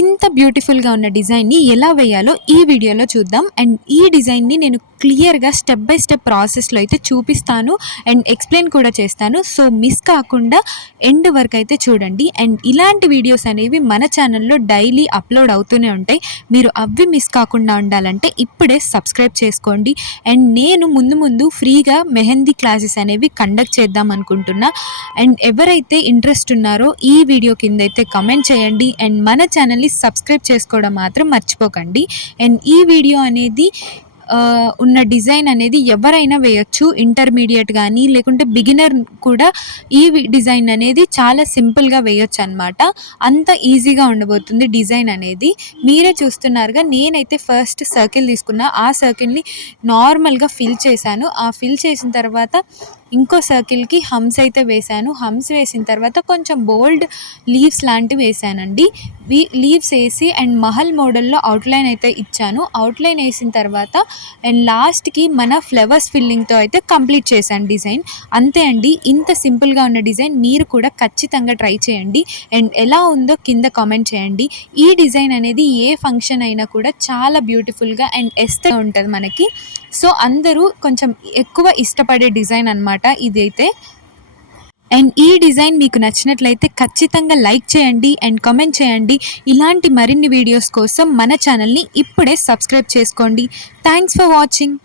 ఇంత బ్యూటిఫుల్గా ఉన్న డిజైన్ని ఎలా వేయాలో ఈ వీడియోలో చూద్దాం. అండ్ ఈ డిజైన్ని నేను క్లియర్గా స్టెప్ బై స్టెప్ ప్రాసెస్లో అయితే చూపిస్తాను అండ్ ఎక్స్ప్లెయిన్ కూడా చేస్తాను. సో మిస్ కాకుండా ఎండ్ వరకు అయితే చూడండి. అండ్ ఇలాంటి వీడియోస్ అనేవి మన ఛానల్లో డైలీ అప్లోడ్ అవుతూనే ఉంటాయి. మీరు అవి మిస్ కాకుండా ఉండాలంటే ఇప్పుడే సబ్స్క్రైబ్ చేసుకోండి. అండ్ నేను ముందు ఫ్రీగా మెహందీ క్లాసెస్ అనేవి కండక్ట్ చేద్దాం అనుకుంటున్నా. అండ్ ఎవరైతే ఇంట్రెస్ట్ ఉన్నారో ఈ వీడియో కింద అయితే కమెంట్ చేయండి. అండ్ మన ఛానల్ని సబ్స్క్రైబ్ చేసుకోవడం మాత్రం మర్చిపోకండి. అండ్ ఈ వీడియో అనేది ఉన్న డిజైన్ అనేది ఎవరైనా వేయచ్చు, ఇంటర్మీడియట్ కానీ లేకుంటే బిగినర్ కూడా ఈ డిజైన్ అనేది చాలా సింపుల్గా వేయొచ్చు అనమాట. అంత ఈజీగా ఉండబోతుంది డిజైన్ అనేది. మీరే చూస్తున్నారుగా, నేనైతే ఫస్ట్ సర్కిల్ తీసుకున్నా, ఆ సర్కిల్ని నార్మల్గా ఫిల్ చేశాను. ఆ ఫిల్ చేసిన తర్వాత ఇంకో సర్కిల్కి హమ్స్ అయితే వేశాను. హమ్స్ వేసిన తర్వాత కొంచెం బోల్డ్ లీవ్స్ లాంటివి వేసానండి. లీవ్స్ వేసి అండ్ మహల్ మోడల్లో అవుట్లైన్ అయితే ఇచ్చాను. అవుట్లైన్ వేసిన తర్వాత అండ్ లాస్ట్కి మన ఫ్లవర్స్ ఫిల్లింగ్తో అయితే కంప్లీట్ చేశాను డిజైన్. అంతే అండి, ఇంత సింపుల్గా ఉన్న డిజైన్ మీరు కూడా ఖచ్చితంగా ట్రై చేయండి. అండ్ ఎలా ఉందో కింద కామెంట్ చేయండి. ఈ డిజైన్ అనేది ఏ ఫంక్షన్ అయినా కూడా చాలా బ్యూటిఫుల్గా అండ్ ఎస్థెటిక్గా ఉంటుంది మనకి. సో అందరూ కొంచెం ఎక్కువ ఇష్టపడే డిజైన్ అనమాట ఇదైతే. అండ్ ఈ డిజైన్ మీకు నచ్చినట్లయితే ఖచ్చితంగా లైక్ చేయండి అండ్ కామెంట్ చేయండి. ఇలాంటి మరిన్ని వీడియోస్ కోసం మన ఛానల్ని ఇప్పుడే సబ్స్క్రైబ్ చేసుకోండి. Thanks for watching.